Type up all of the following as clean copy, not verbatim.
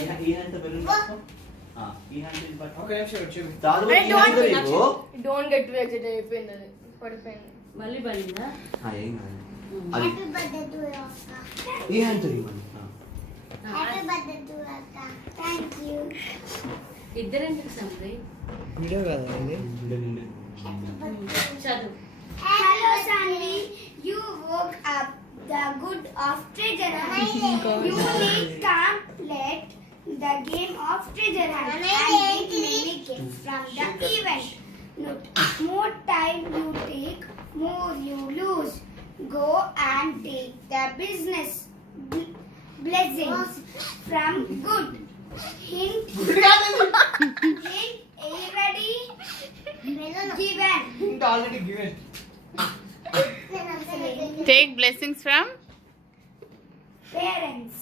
ఈ హ్యాండ్ తో బెలూన్ పట్టుకో. ఈ హ్యాండ్ తో పట్టుకో. ఓకే చూడు చాలు ఈ హ్యాండ్ తో ఇగో. డోంట్ గెట్ టు ఎగ్జిట్ అయిపోయింది అది. పడిపోయింది. మళ్ళీ పడిందా? ఏం కాదు. హ్యాపీ బర్త్డే టు యు అక్క. ఈ హ్యాండ్ తో ఇవ్వండి. హ్యాపీ బర్త్డే టు అక్క. థాంక్యూ. ఇద్దరెందుకు సంప్రీ? వీడియో కదా ఇది. చదువు. Hello Sunny, you woke up the good of treasure hunt. You need complete the game of treasure hunt and get many gifts from the event. Note, more time you take, more you lose. Go and take the business blessings from good. Hint, hint, already given. ఇంకా already given. Take blessings from Parents.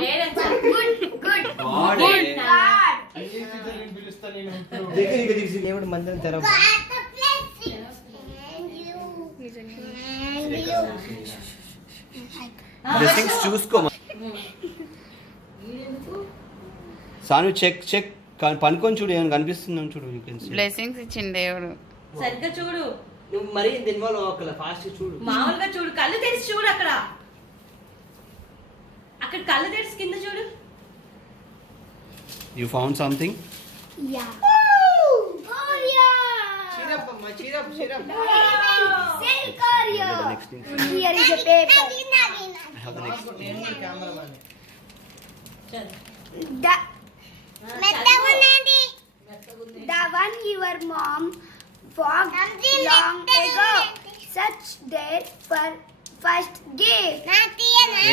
Parents Good. God. God. పిలుస్తా నేను. దేవుడు మందిరం తెరవ. God the blessing. And you. Blessings చూసుకో. సాను చెక్ పనుకొని చూడు ఏమైనా కనిపిస్తుందో చూడు. యూ కెన్ సీ blessings ఇచ్చింది దేవుడు. సరిగ్గా చూడు. నువ్వు మరి ఇన్వాల్వ్ అవ్వకల ఫాస్ట్ చూడు. మామూలుగా చూడు. కళ్ళు తెరిచి చూడు. అక్కడ కళ్ళు తెరిచి కింద చూడు. You found something. Yeah. Korea. Cheer up అమ్మ cheer up. Say Korea. Next thing Here is a paper. I have the next. నేను కెమెరామన్. చదువు. The one your mom walked long ago. Such their first gift.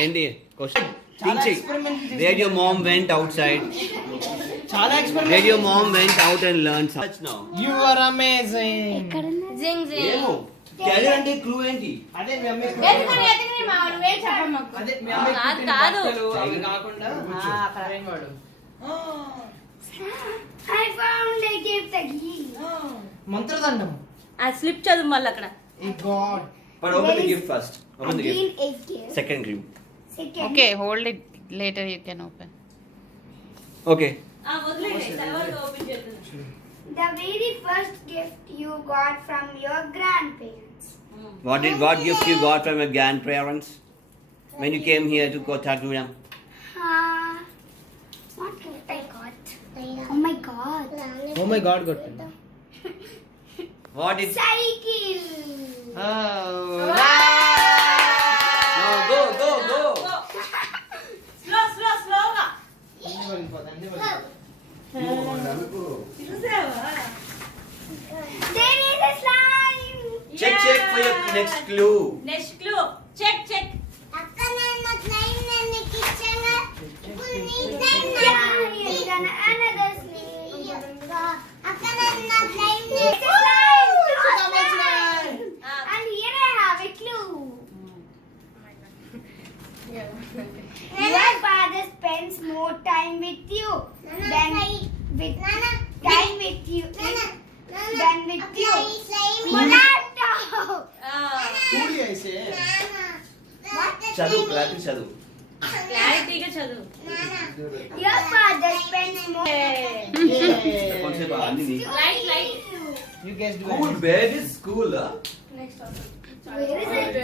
ఏంటి question think చెయ్. Where your mom went outside. చాలా experiment. Where your mom went out and learned such now. You are amazing. జింగ్ జింగ్. ఏమో క్యారియర్ అంటే క్లూ ఏంటి? అదే మీ అమ్మ ఎత్తుకుని మా నువ్వే చెప్పమ్మకు. అదే మీ అమ్మ కాదు. అవి కాకుండా ఏం వాడు. I found a gift again. మంత్రదండం. ఆ స్లిప్ చదువు మళ్ళీ అక్కడ. ఈ God. But open the gift first. Open the Again gift. a gift. Second gift. Second. Okay, hold it. Later you can open. Okay. వదిలేయండి. తర్వాత ఓపెన్ చేద్దాం. The very first gift you got from your grandparents. What gift you got from your grandparents when you came here to Kottagudam? What gift I got? Oh my god. Oh my god కొట్టింది. What did? Cycle. No, go. స్లోగా. అన్ని వెళ్ళిపోతా. చూసావా? There is a slime. Check for your next clue. Next clue. Check. అక్క నాన్న slime నన్ను కిచెన్ ఇప్పుడు నీ slime నా another slime. అక్క నాన్న slime and here I have a clue. Your father spends more time with you than with you. Potato. కూలి అయితే చదువు క్లారిటీ చదువు. క్లారిటీగా చదువు. Your father spends more. కొంచెం అన్ని నీ. Light. You guess do. Cool, where is school? Where is it?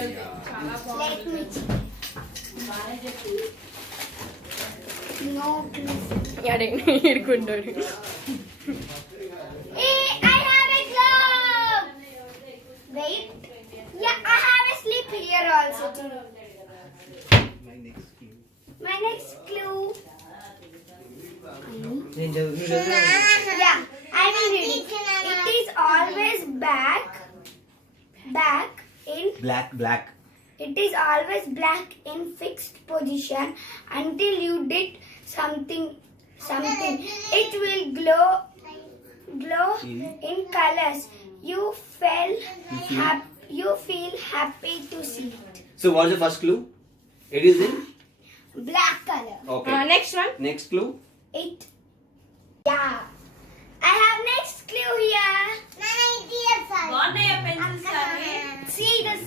Let me check. No clue. యాడే ఇరుకుంటాడు. Hey, I have a glove. Wait. Yeah, I have a slip here also. My next clue. నేను చదువు. Yeah, I will read it. It is always back in. Black. It is always black in fixed position until you did something. It will glow in colors. You feel happy to see it. So what's the first clue? It is in Black color. okay. Next one. Next clue. It. Yeah. I have next clue here. బాగున్నాయా పెన్సిల్స్ కానీ? See this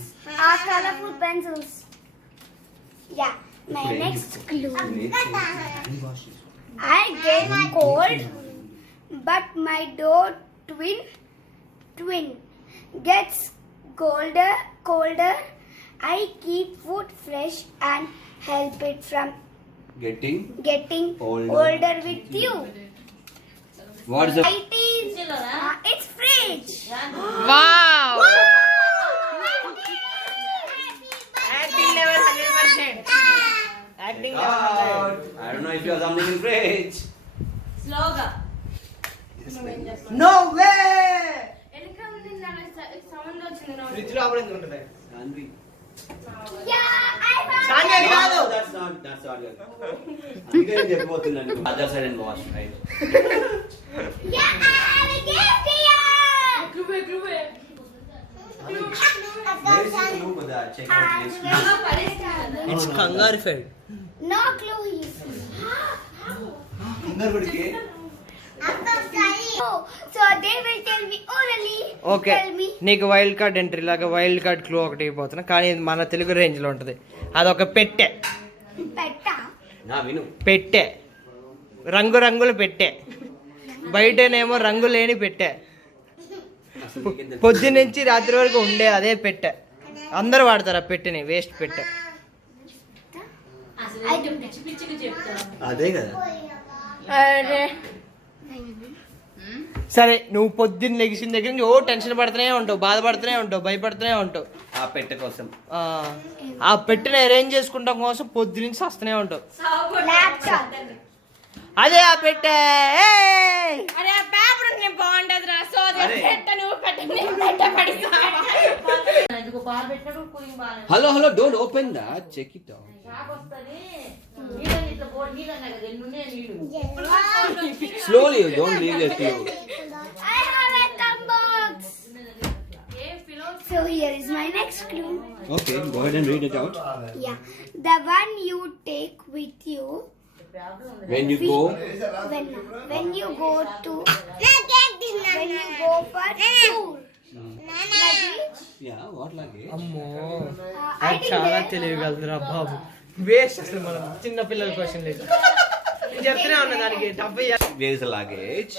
are colorful pencils. Yeah. My next clue. get cold, but my door twin gets colder. I keep food fresh and help it from getting older with you. What is the It is, it's fridge. Wow. Acting level 100%. Acting level 100. I don't know if you have something in fridge. స్లోగా No way! వెనక ఉంది సౌండ్ వచ్చింది నాకు. ఫ్రిడ్జ్ లోపల ఎందుకు ఉంటుంది? Sanvi. Yeah, I found Sanvi అది కాదు. That's not good. అందుకే నేను చెప్పబోతున్నాను. Other side and wash, right? Yeah, I have a gift here. క్లూవే క్లూవే. Where is the clue for that? Check out this clue. It's kangaroo fed. No clue he is. Kinder కొడికే. So they will tell me orally. Okay Tell me. నీకు wild card entry లాగా wild card clue ఒకటి ఇవ్వబోతున్నా, కానీ ఇది మన తెలుగు రేంజ్ లో ఉంటది. అదొక పెట్టె. Petta. నా విను. పెట్టె, రంగురంగుల పెట్టె, బయటనేమో రంగు లేని పెట్టె, పొద్దు నుంచి రాత్రి వరకు ఉండే అదే పెట్టె. అందరూ వాడతారు ఆ పెట్టెని, వేస్ట్ పెట్టె. అసలు పిచ్చి పిచ్చిగా చెప్తా. అదే కదా. అరే సరే, నువ్వు పొద్దున్న లెగిసిన దగ్గర నుంచి ఓ టెన్షన్ పడుతూనే ఉంటావు, బాధపడుతూనే ఉంటావు, భయపడుతూనే ఉంటావు. ఆ పెట్టె కోసం. ఆ పెట్టెని అరేంజ్ చేసుకుంటాం కోసం పొద్దు నుంచి వస్తూనే ఉంటావు. Laptop. అదే ఆ పెట్టె. ఏయ్! అరే ఆ పేపర్ ఉంటే బాగుంటది రా. సో అది అరే. పెట్ట నువ్వు పెట్టని పెట్ట పడిస్తావా? ఎందుకు పాలు పెట్టినప్పుడు కూలింగ్ బాగా hello don't open that, check it out. Shock వస్తుంది. నీళ్ళని ఇట్లా బోర్డు నీళ్ళు అన్నా కదా, ఎన్నున్నాయి నీళ్ళు. Slowly, don't leave the clue. I have a thumb box. A filo So here is my next clue. Okay, go ahead and read it out. Yeah, the one you take with you When you go, when you go to when you go for tour. Luggage. yeah, what luggage? అమ్మో, I అది think చాలా that- తెలియగలదురా బాబు. వేస్ట్ అసలు మనం చిన్న పిల్లల క్వశ్చన్ లేదు. నేను చెప్తూనే ఉన్నా దానికి డబ్బు Where is the luggage?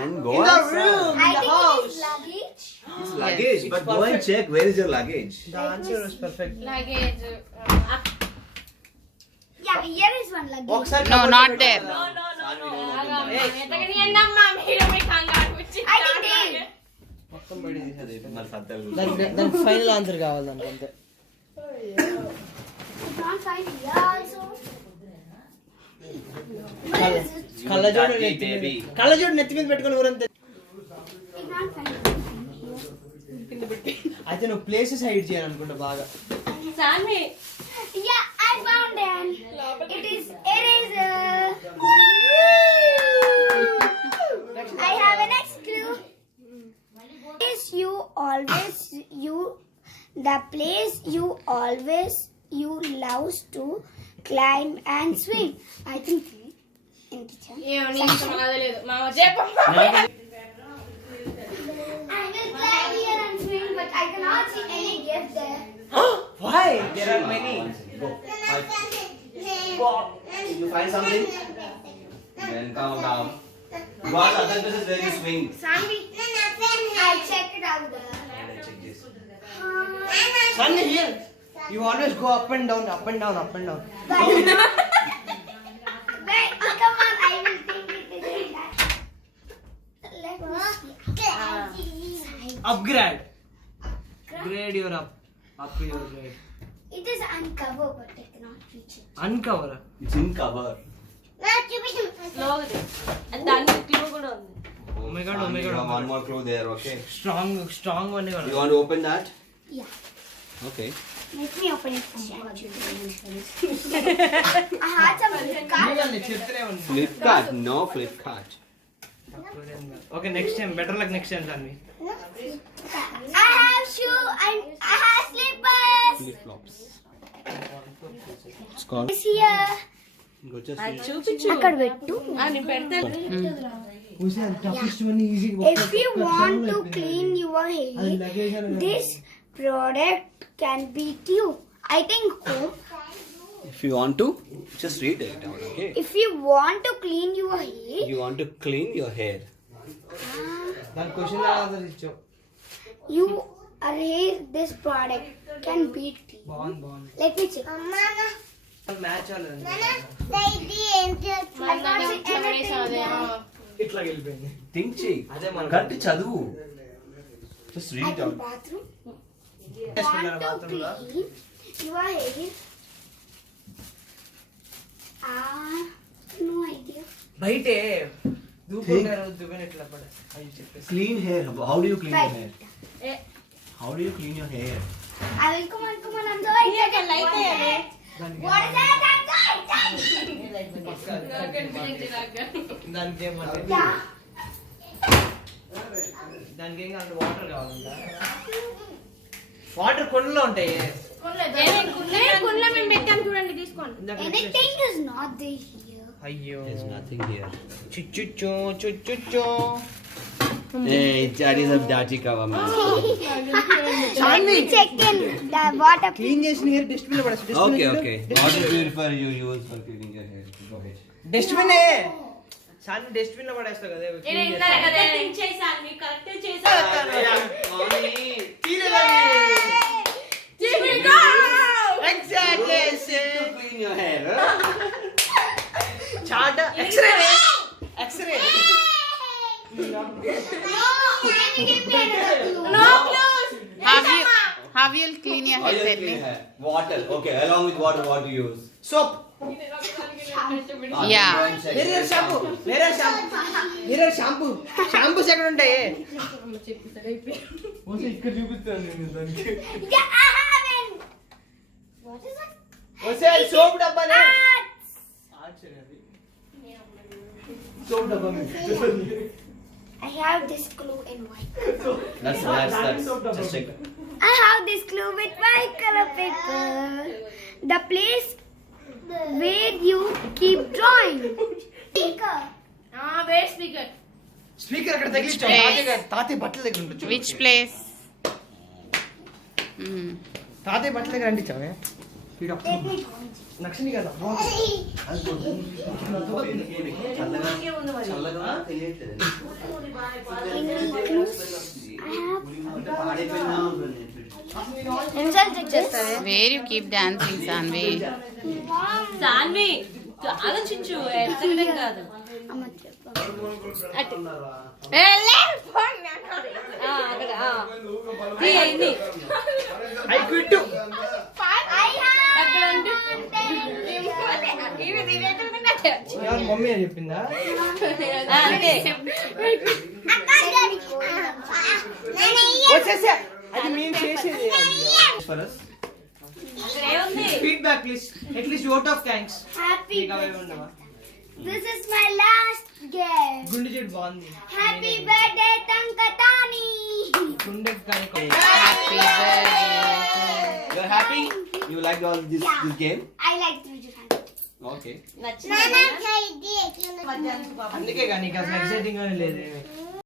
And go In the outside. room. I The think it house. is luggage. It's luggage, but go and check where is your luggage. The answer was perfect. Luggage. Yeah, here is one luggage. ఒకసారి No, not there. No no no ఎంతకని అన్నమ్మా మీరు మీ కంగారు వచ్చి. I think they. మొత్తం బయట తీసేది మరి సత్తలు. దానికి ఫైనల్ ఆన్సర్ కావాలి దానికి అంతే. I can't find here also. Where is it? కళ్ళజోడు Lucky నెత్తి మీద- baby. కళ్ళజోడు నెత్తి మీద పెట్టుకుని ఊరంతే. I can't find it. అయితే నువ్వు ప్లేసెస్ హైడ్ చేయాలనుకుంటా బాగా. సామి Yeah, I found it. It is eraser. I have a next clue. Is the place you always loves to climb and swim. I think in kitchen. ఏమో నీకు మాదలేదు. మామ చెప్పమ్మా. I will climb here and swim, but I cannot see any gift there. Why? There are many. Go. You find something? Then calm down. Go on other places where you swing. Saanvi. I'll check it out there. Check this. Sun here. You always go up and down, up and down, up and down. Wait, come on, I will think it is in that. Let me see. Upgrade. Grade your up. Up your grade. It is uncovered, but I cannot reach it. Uncover. It's in cover. స్లోగా దానికి క్లూ కూడా ఉంది. Oh my god, oh my You god. have one more clue there, okay? Strong one. You want to open that? Yeah. Okay. Let me open it. I had some card. Flipkart, no Flipkart. Okay, next time. Better luck next time, Sanvi. I have shoe and I have slippers. Flip flops. It's called. It's here. Go just అది చూపించు. అక్కడ పెట్టు. నేను పెడతాను. Who's the toughest one? Easy. If you want to clean your hair, this product can beat you. I think home. If you want to, just read it out, okay? If you want to clean your hair, You want to clean your hair. దాని question answer ఇచ్చావు. you hair this product can be clean. బాగుంది. Let me check. Match అవ్వలేదు. ఇట్లా వెళ్ళిపోయింది. Think cheek. అదే మన కరెక్ట్ చదువు. Just read At it the out. bathroom, చేసుకున్నారా want to బాత్రూమ్ లో? clean your hair. No idea. బయటే దూకుంటారు దువ్వెన ఇట్లా పడ అవి చెప్పేసి. Clean hair. How do you clean your Right. hair? How do you clean your hair? I will come on, I'm so excited. What is that? What is that? I'm so excited. దానికి ఏమంటే Yeah. దానికి ఏం కావాలి వాటర్ కావాలంట. వాటర్ కుండలో ఉంటాయి. కుండలో మేము పెట్టాం చూడండి తీసుకోండి. ఇందాక Anything is not there here. అయ్యో There's nothing here. చుచ్చుచ్చో చుచ్చుచ్చో. Hey, that is a dirty cover, man. Let me check in the water. Clean చేసిన హెయిర్ డస్ట్బిన్ లో పడేసి. Okay, okay. What is purifier you use for cleaning your hair? Go ahead. Dustbin sir dustbin లో పడేస్తావు కదా. నేను ఇందాక కదా చేశాను, మీకు కరెక్ట్ చేశాను. Exactly To clean your hair. Chart x-ray x-ray. No close. How you'll clean your How hair, you tell clean me? hair? Water. Okay, along with water, what do you use? Soap. Yeah. Hair shampoo. Hair shampoo. Hair shampoo. Shampoos ఎక్కడ ఉంటాయి? ఇక్కడ చూపిస్తాను నేను దానికి. Yeah, I haven't. What is that? వసే సోప్ డబ్బానే. సోప్ డబ్బా మీద. I have this glue in white. That's just check. I have this glue with white color paper. The place where you keep drawing. Speaker. Wait, speaker. Speaker అక్కడ తగిలించావు. తాతయ్య బట్టల దగ్గర ఉండొచ్చు. Which place? Mm. తాతయ్య బట్టల దగ్గర అంటించావే. నక్షని కదా. Where you keep dancing, Sanvi? Saanvi ఆలోచించు, ఎత్తడం కాదు. I quit. ఎవరు మమ్మీ అని చెప్పిందా? వచ్చేసా. అది మేము చేసేది. For us? Feedback please. At least vote of thanks. Happy నీకు అవే ఉండవా? This is my last gift. గుండె చెడు బాగుంది. Happy birthday, Tankatani. గుండె కానీ Happy birthday. You're happy? You liked all this game? I like Treasure Hunt. Okay. అందుకే కానీ నీకు అసలు ఎక్సైటింగ్ గానే లేదు.